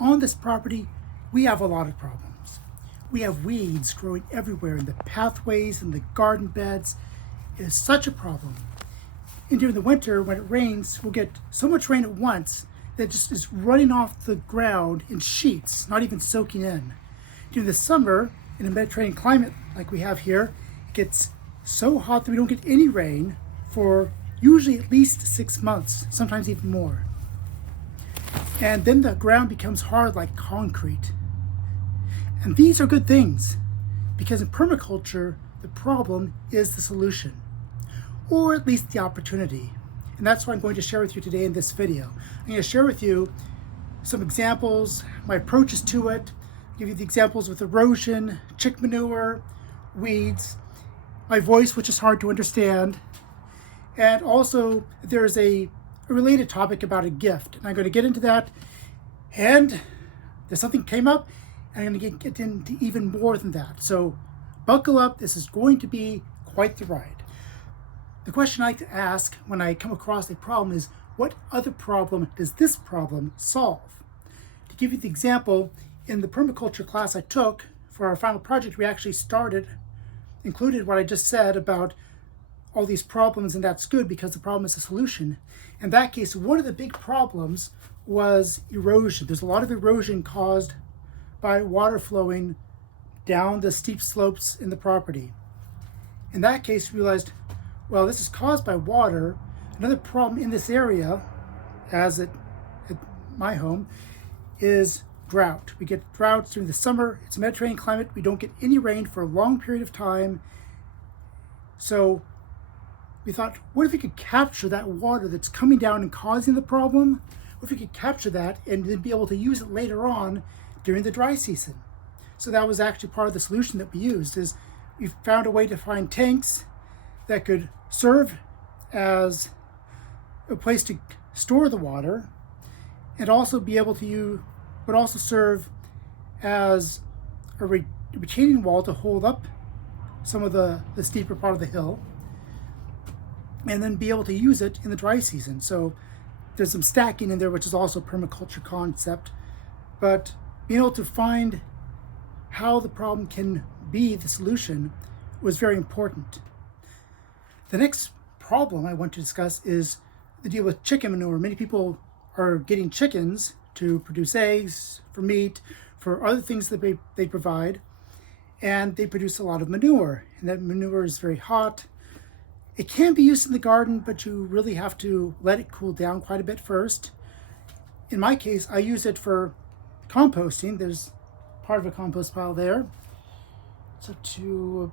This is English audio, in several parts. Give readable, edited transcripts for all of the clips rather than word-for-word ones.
On this property, we have a lot of problems. We have weeds growing everywhere in the pathways and the garden beds. It is such a problem. And during the winter, when it rains, we'll get so much rain at once that it just is running off the ground in sheets, not even soaking in. During the summer, in a Mediterranean climate like we have here, it gets so hot that we don't get any rain for usually at least 6 months, sometimes even more. And then the ground becomes hard like concrete. And these are good things, because in permaculture, the problem is the solution, or at least the opportunity. And that's what I'm going to share with you today in this video. I'm going to share with you some examples, my approaches to it, give you the examples with erosion, chick manure, weeds, my voice, which is hard to understand, and also there's a related topic about a gift. And I'm going to get into that, and there's something came up, and I'm going to get into even more than that. So buckle up, this is going to be quite the ride. The question I like to ask when I come across a problem is, what other problem does this problem solve? To give you the example, in the permaculture class I took for our final project, we actually included what I just said about all these problems, and that's good because the problem is a solution. In that case, one of the big problems was erosion. There's a lot of erosion caused by water flowing down the steep slopes in the property. In that case, we realized, well, this is caused by water. Another problem in this area, as at my home, is drought. We get droughts during the summer. It's a Mediterranean climate. We don't get any rain for a long period of time. So we thought, what if we could capture that water that's coming down and causing the problem? What if we could capture that and then be able to use it later on during the dry season? So that was actually part of the solution that we used, is we found a way to find tanks that could serve as a place to store the water, and also be able to would also serve as a retaining wall to hold up some of the steeper part of the hill, and then be able to use it in the dry season. So there's some stacking in there, which is also a permaculture concept, but being able to find how the problem can be the solution was very important. The next problem I want to discuss is the deal with chicken manure. Many people are getting chickens to produce eggs, for meat, for other things that they provide, and they produce a lot of manure, and that manure is very hot. It can be used in the garden, but you really have to let it cool down quite a bit first. In my case, I use it for composting. There's part of a compost pile there. It's up to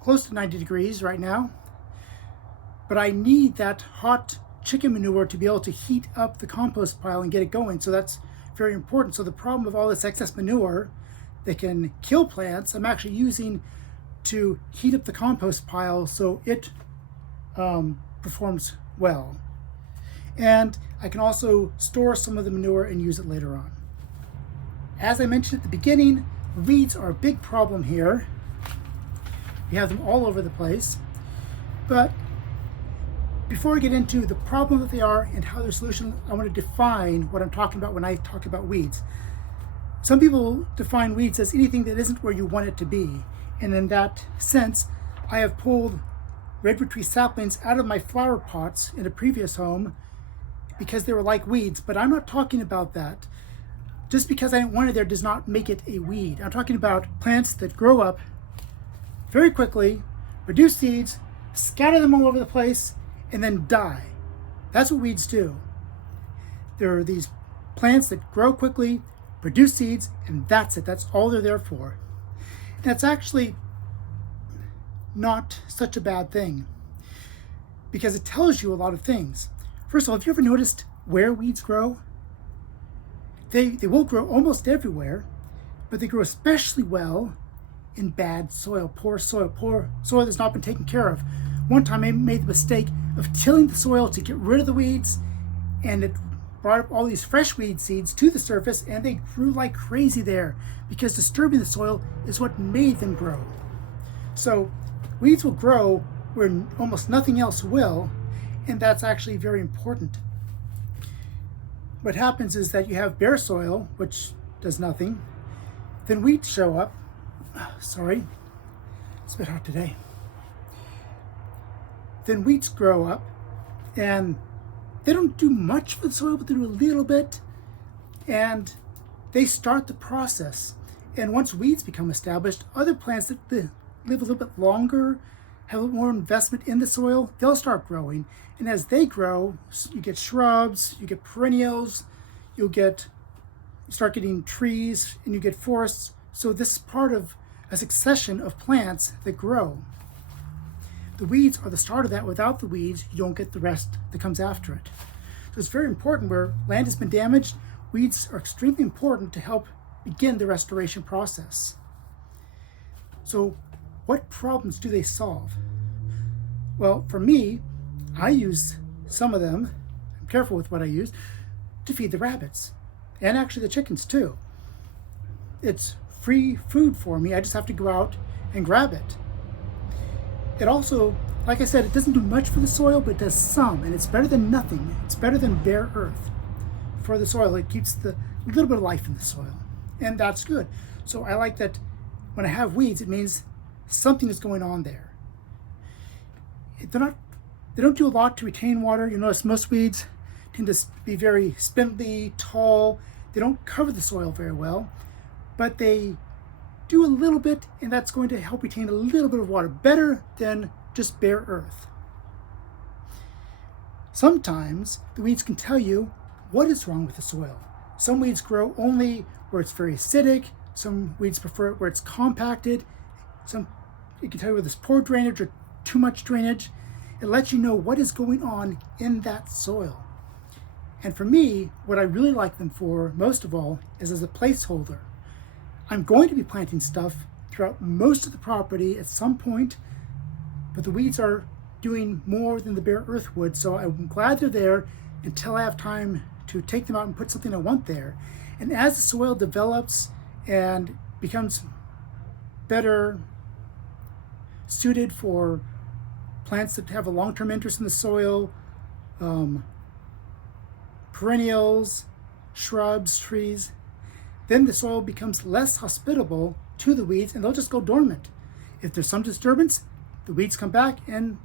close to 90 degrees right now. But I need that hot chicken manure to be able to heat up the compost pile and get it going. So that's very important. So the problem of all this excess manure that can kill plants, I'm actually using to heat up the compost pile so it performs well. And I can also store some of the manure and use it later on. As I mentioned at the beginning, weeds are a big problem here. We have them all over the place. But before I get into the problem that they are and how their solution, I want to define what I'm talking about when I talk about weeds. Some people define weeds as anything that isn't where you want it to be. And in that sense, I have pulled redwood tree saplings out of my flower pots in a previous home because they were like weeds, but I'm not talking about that. Just because I didn't want it there does not make it a weed. I'm talking about plants that grow up very quickly, produce seeds, scatter them all over the place, and then die. That's what weeds do. There are these plants that grow quickly, produce seeds, and that's it. That's all they're there for. And that's actually not such a bad thing, because it tells you a lot of things. First of all, have you ever noticed where weeds grow? They will grow almost everywhere, but they grow especially well in bad soil, poor soil that's not been taken care of. One time I made the mistake of tilling the soil to get rid of the weeds, and it brought up all these fresh weed seeds to the surface, and they grew like crazy there because disturbing the soil is what made them grow. So weeds will grow where almost nothing else will, and that's actually very important. what happens is that you have bare soil, which does nothing. Then weeds show up. Sorry, it's a bit hot today. Then weeds grow up, and they don't do much for the soil, but they do a little bit, and they start the process. And once weeds become established, other plants that live a little bit longer, have a little more investment in the soil, they'll start growing. And as they grow, you get shrubs, you get perennials, you start getting trees, and you get forests. So this is part of a succession of plants that grow. The weeds are the start of that. Without the weeds, you don't get the rest that comes after it. So it's very important where land has been damaged, weeds are extremely important to help begin the restoration process. So what problems do they solve? Well, for me, I use some of them, I'm careful with what I use, to feed the rabbits, and actually the chickens too. It's free food for me, I just have to go out and grab it. It also, like I said, it doesn't do much for the soil, but it does some, and it's better than nothing. It's better than bare earth for the soil. It keeps the little bit of life in the soil, and that's good. So I like that when I have weeds, it means something is going on there. They don't do a lot to retain water. You'll notice most weeds tend to be very spindly, tall. They don't cover the soil very well, but they do a little bit, and that's going to help retain a little bit of water, better than just bare earth. Sometimes the weeds can tell you what is wrong with the soil. Some weeds grow only where it's very acidic. Some weeds prefer it where it's compacted. It can tell you where there's poor drainage or too much drainage. It lets you know what is going on in that soil. And for me, what I really like them for, most of all, is as a placeholder. I'm going to be planting stuff throughout most of the property at some point, but the weeds are doing more than the bare earth would, so I'm glad they're there until I have time to take them out and put something I want there. And as the soil develops and becomes better suited for plants that have a long-term interest in the soil, perennials, shrubs, trees, then the soil becomes less hospitable to the weeds, and they'll just go dormant. If there's some disturbance, the weeds come back and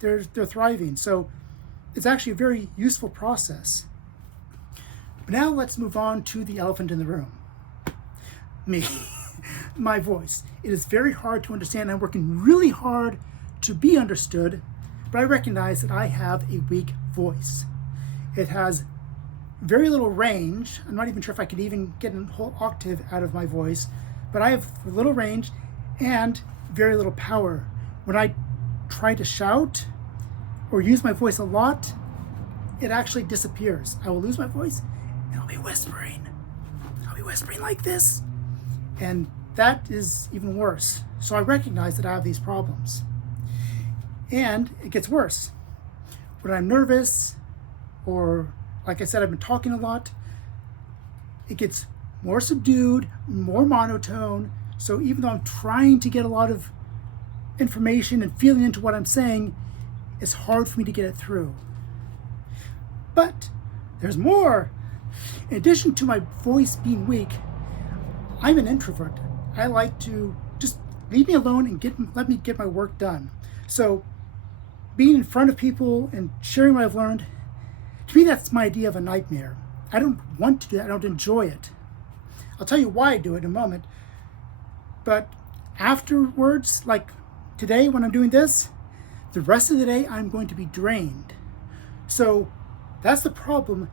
they're thriving. So it's actually a very useful process. But now let's move on to the elephant in the room. Me, my voice. It is very hard to understand. I'm working really hard to be understood, but I recognize that I have a weak voice. It has very little range. I'm not even sure if I could even get a whole octave out of my voice, but I have little range and very little power. When I try to shout or use my voice a lot, it actually disappears. I will lose my voice and I'll be whispering. I'll be whispering like this. And that is even worse. So I recognize that I have these problems. And it gets worse. When I'm nervous, or like I said, I've been talking a lot, it gets more subdued, more monotone. So even though I'm trying to get a lot of information and feeling into what I'm saying, it's hard for me to get it through. But there's more. In addition to my voice being weak, I'm an introvert. I like to just leave me alone and let me get my work done. So being in front of people and sharing what I've learned, to me, that's my idea of a nightmare. I don't want to do that. I don't enjoy it. I'll tell you why I do it in a moment. But afterwards, like today when I'm doing this, the rest of the day I'm going to be drained. So that's the problem.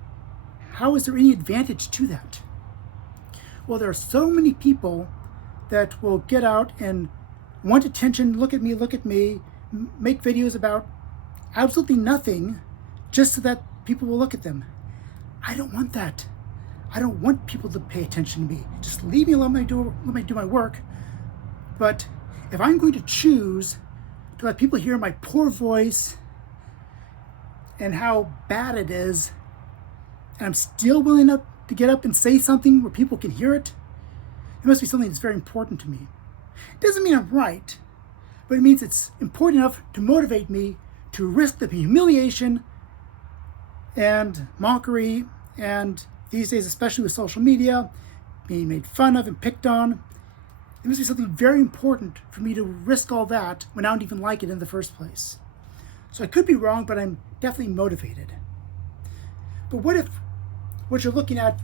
How is there any advantage to that? Well, there are so many people that will get out and want attention, look at me, make videos about absolutely nothing just so that people will look at them. I don't want that. I don't want people to pay attention to me. Just leave me alone, let me do my work. But if I'm going to choose to let people hear my poor voice and how bad it is, and I'm still willing to get up and say something where people can hear it, it must be something that's very important to me. It doesn't mean I'm right, but it means it's important enough to motivate me to risk the humiliation and mockery And these days, especially with social media, being made fun of and picked on, it must be something very important for me to risk all that when I don't even like it in the first place. So I could be wrong, but I'm definitely motivated. But what if what you're looking at,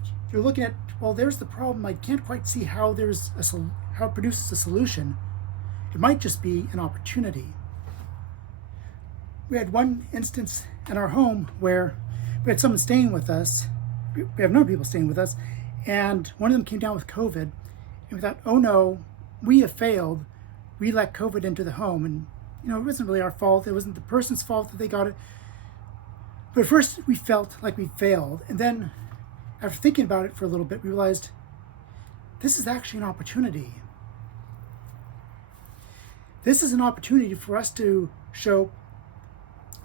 well, there's the problem. I can't quite see how how it produces a solution. It might just be an opportunity. We had one instance in our home where we had someone staying with us. We have a number of people staying with us, and one of them came down with COVID. And we thought, oh no, we have failed. We let COVID into the home. And, it wasn't really our fault. It wasn't the person's fault that they got it. But at first, we felt like we failed. And then, after thinking about it for a little bit, we realized this is actually an opportunity. This is an opportunity for us to show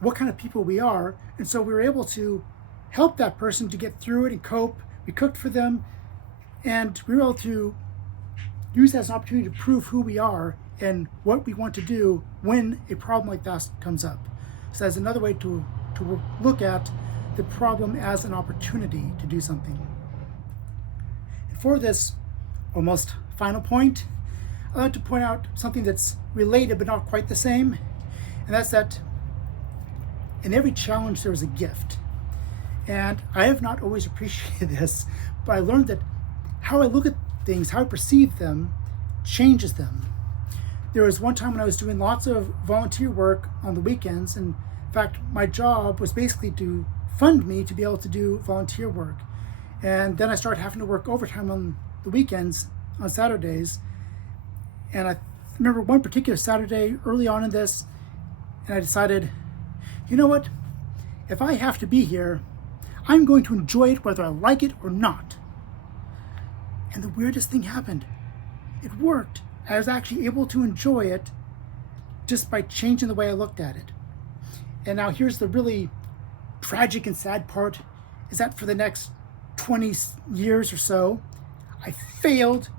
what kind of people we are. And so we were able to help that person to get through it and cope. We cooked for them, and we were able to use that as an opportunity to prove who we are and what we want to do when a problem like that comes up. So that's another way to look at the problem as an opportunity to do something. And for this almost final point, I'd like to point out something that's related but not quite the same, and that's that in every challenge there is a gift. And I have not always appreciated this, but I learned that how I look at things, how I perceive them, changes them. There was one time when I was doing lots of volunteer work on the weekends, and in fact, my job was basically to fund me to be able to do volunteer work. And then I started having to work overtime on the weekends, on Saturdays. And I remember one particular Saturday early on in this, and I decided, you know what? If I have to be here, I'm going to enjoy it whether I like it or not. And the weirdest thing happened. It worked. I was actually able to enjoy it just by changing the way I looked at it. And now here's the really tragic and sad part, is that for the next 20 years or so, I failed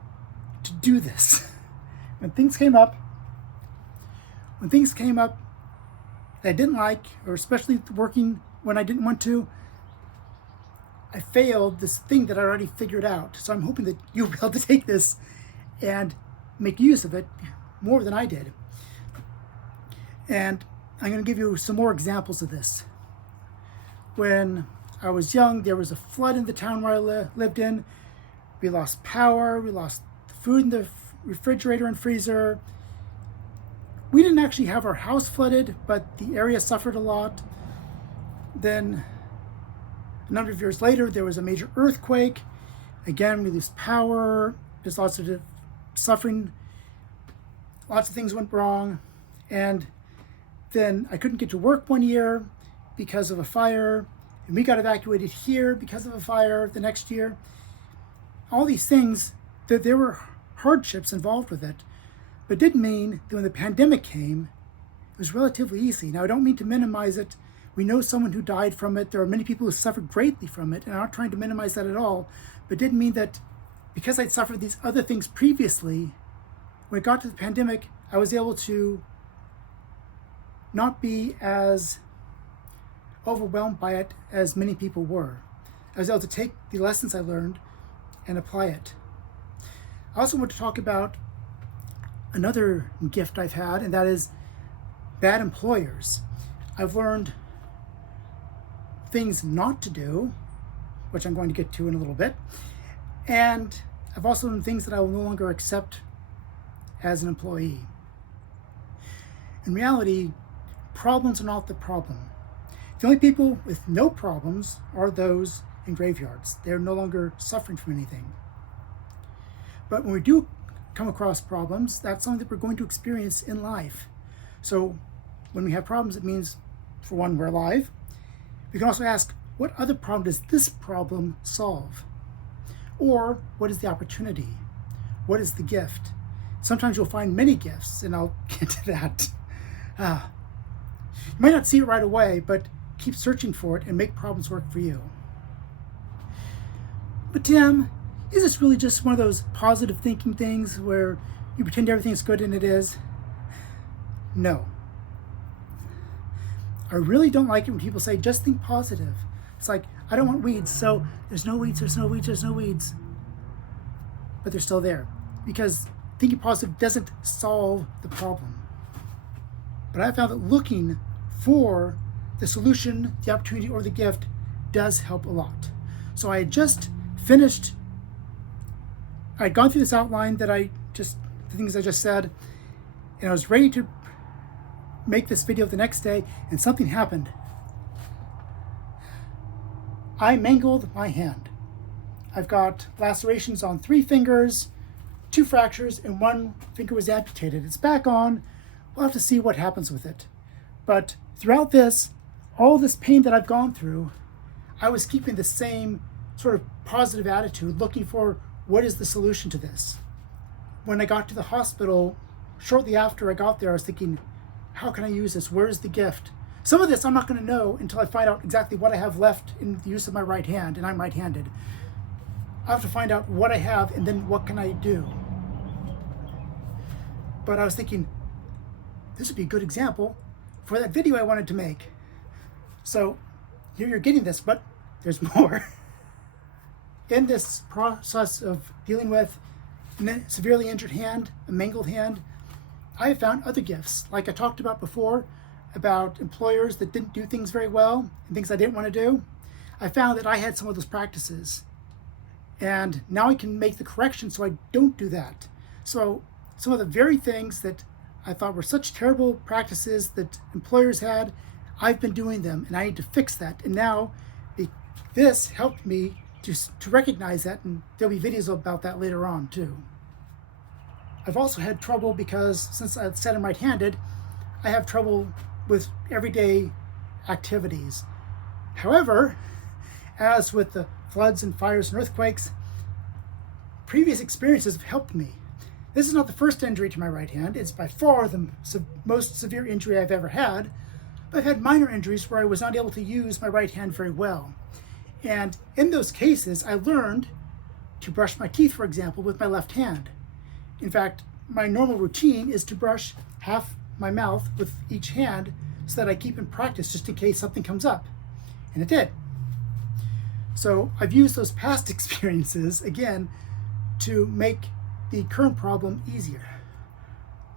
to do this. When things came up that I didn't like, or especially working when I didn't want to, I failed this thing that I already figured out. So I'm hoping that you'll be able to take this and make use of it more than I did. And I'm going to give you some more examples of this. When I was young, there was a flood in the town where I lived in. We lost power, we lost the food in the refrigerator and freezer. We didn't actually have our house flooded, but the area suffered a lot. Then a number of years later, there was a major earthquake. Again, we lose power. There's lots of suffering. Lots of things went wrong. And then I couldn't get to work one year because of a fire. And we got evacuated here because of a fire the next year. All these things, that there were hardships involved with it, but didn't mean that when the pandemic came, it was relatively easy. Now, I don't mean to minimize it. We know someone who died from it. There are many people who suffered greatly from it, and I'm not trying to minimize that at all, but it didn't mean that because I'd suffered these other things previously, when it got to the pandemic, I was able to not be as overwhelmed by it as many people were. I was able to take the lessons I learned and apply it. I also want to talk about another gift I've had, and that is bad employers. I've learned things not to do, which I'm going to get to in a little bit, and I've also learned things that I will no longer accept as an employee. In reality, problems are not the problem. The only people with no problems are those in graveyards. They're no longer suffering from anything. But when we do come across problems, that's something that we're going to experience in life. So when we have problems, it means, for one, we're alive. We can also ask, what other problem does this problem solve? Or what is the opportunity? What is the gift? Sometimes you'll find many gifts, and I'll get to that. You might not see it right away, but keep searching for it and make problems work for you. But Tim, is this really just one of those positive thinking things where you pretend everything's good and it is? No. I really don't like it when people say, just think positive. It's like, I don't want weeds, so there's no weeds, there's no weeds, there's no weeds. But they're still there because thinking positive doesn't solve the problem. But I found that looking for the solution, the opportunity, or the gift does help a lot. So I had just finished, I'd gone through this outline that the things I just said, and I was ready to make this video the next day, and something happened. I mangled my hand. I've got lacerations on 3 fingers, 2 fractures, and 1 finger was amputated. It's back on. We'll have to see what happens with it. But throughout this, all this pain that I've gone through, I was keeping the same sort of positive attitude, looking for what is the solution to this. When I got to the hospital, shortly after I got there, I was thinking, how can I use this? Where is the gift? Some of this I'm not going to know until I find out exactly what I have left in the use of my right hand, and I'm right-handed. I have to find out what I have, and then what can I do? But I was thinking, this would be a good example for that video I wanted to make. So here you're getting this, but there's more. In this process of dealing with a severely injured hand, a mangled hand, I have found other gifts. Like I talked about before, about employers that didn't do things very well and things I didn't want to do. I found that I had some of those practices. And now I can make the correction so I don't do that. So some of the very things that I thought were such terrible practices that employers had, I've been doing them, and I need to fix that. And now this helped me to recognize that, and there'll be videos about that later on too. I've also had trouble because since I said I'm right-handed, I have trouble with everyday activities. However, as with the floods and fires and earthquakes, previous experiences have helped me. This is not the first injury to my right hand. It's by far the most severe injury I've ever had. But I've had minor injuries where I was not able to use my right hand very well. And in those cases, I learned to brush my teeth, for example, with my left hand. In fact, my normal routine is to brush half my mouth with each hand so that I keep in practice just in case something comes up. And it did. So I've used those past experiences, again, to make the current problem easier.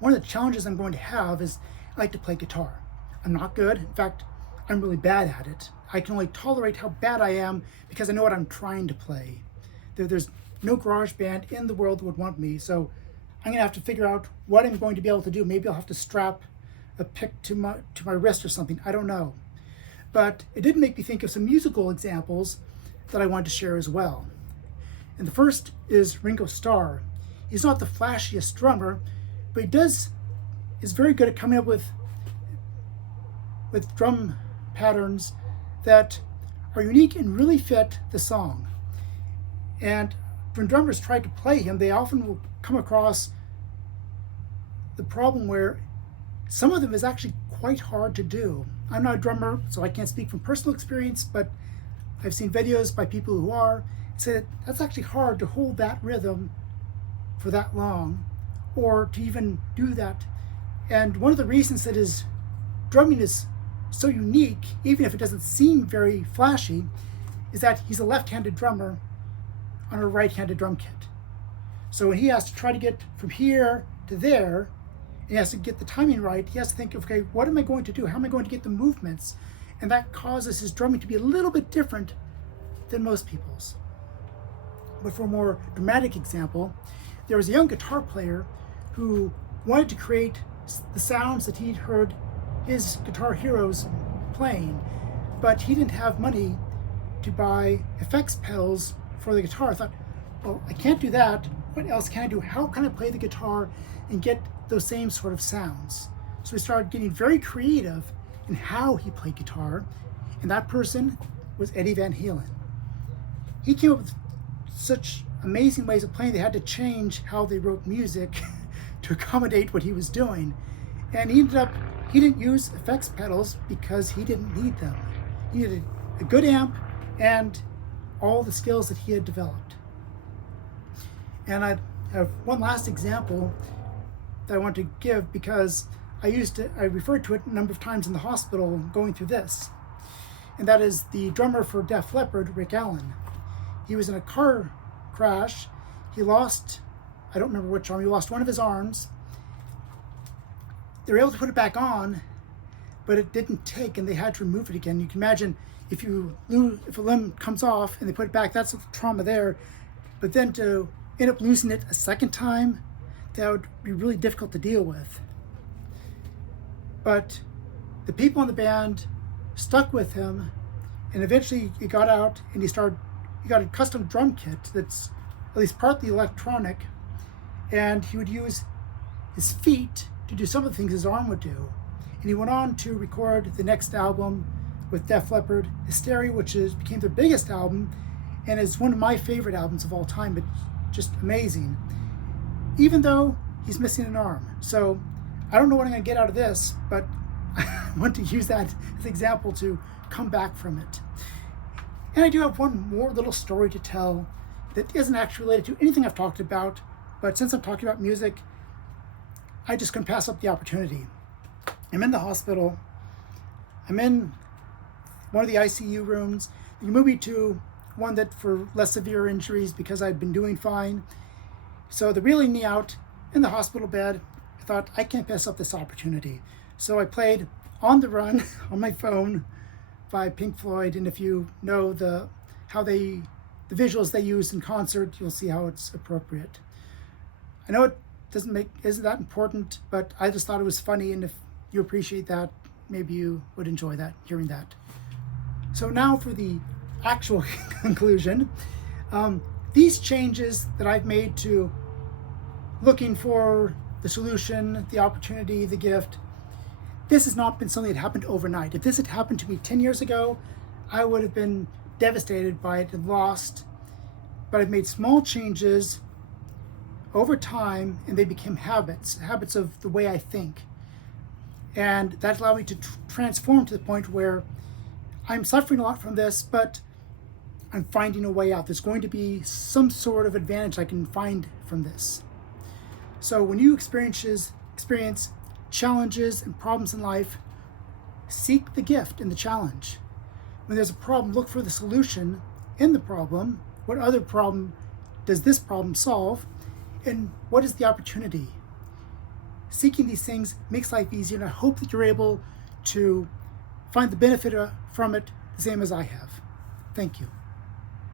One of the challenges I'm going to have is I like to play guitar. I'm not good. In fact, I'm really bad at it. I can only tolerate how bad I am because I know what I'm trying to play. There's no garage band in the world that would want me, so I'm going to have to figure out what I'm going to be able to do. Maybe I'll have to strap a pick to my wrist or something. I don't know. But it did make me think of some musical examples that I wanted to share as well. And the first is Ringo Starr. He's not the flashiest drummer, but he is very good at coming up with drum patterns that are unique and really fit the song. And when drummers try to play him, they often will come across the problem where some of them is actually quite hard to do. I'm not a drummer, so I can't speak from personal experience, but I've seen videos by people who are, say that that's actually hard to hold that rhythm for that long, or to even do that. And one of the reasons that his drumming is so unique, even if it doesn't seem very flashy, is that he's a left-handed drummer on a right-handed drum kit. So when he has to try to get from here to there, and he has to get the timing right, he has to think, okay, what am I going to do? How am I going to get the movements? And that causes his drumming to be a little bit different than most people's. But for a more dramatic example, there was a young guitar player who wanted to create the sounds that he'd heard his guitar heroes playing, but he didn't have money to buy effects pedals for the guitar. I thought, well, I can't do that. What else can I do? How can I play the guitar and get those same sort of sounds? So he started getting very creative in how he played guitar, and that person was Eddie Van Halen. He came up with such amazing ways of playing, they had to change how they wrote music to accommodate what he was doing. And he didn't use effects pedals because he didn't need them. He needed a good amp and all the skills that he had developed. And I have one last example that I want to give because I referred to it a number of times in the hospital going through this. and that is the drummer for Def Leppard, Rick Allen. He was in a car crash. He lost, I don't remember which arm, he lost one of his arms. They were able to put it back on, but it didn't take, and they had to remove it again. You can imagine if a limb comes off and they put it back, that's a trauma there. But then to end up losing it a second time, that would be really difficult to deal with. But the people in the band stuck with him, and eventually he got out and he got a custom drum kit that's at least partly electronic, and he would use his feet to do some of the things his arm would do. And he went on to record the next album with Def Leppard, Hysteria, which became their biggest album and is one of my favorite albums of all time, but just amazing. Even though he's missing an arm. So I don't know what I'm gonna get out of this, but I want to use that as an example to come back from it. And I do have one more little story to tell that isn't actually related to anything I've talked about, but since I'm talking about music, I just couldn't pass up the opportunity. I'm in the hospital. I'm in one of the ICU rooms. You moved me to one that for less severe injuries because I'd been doing fine. So they're wheeling me out in the hospital bed. I thought, I can't pass up this opportunity. So I played On the Run on my phone by Pink Floyd. And if you know the visuals they use in concert, you'll see how it's appropriate. I know it isn't that important, but I just thought it was funny, and if you appreciate that, maybe you would enjoy that, hearing that. So now for the actual conclusion. These changes that I've made to looking for the solution, the opportunity, the gift, this has not been something that happened overnight. If this had happened to me 10 years ago, I would have been devastated by it and lost. But I've made small changes over time, and they became habits of the way I think. And that allowed me to transform to the point where I'm suffering a lot from this, but I'm finding a way out. There's going to be some sort of advantage I can find from this. So when you experience challenges and problems in life, seek the gift in the challenge. When there's a problem, look for the solution in the problem. What other problem does this problem solve? And what is the opportunity? Seeking these things makes life easier, and I hope that you're able to find the benefit from it the same as I have. Thank you.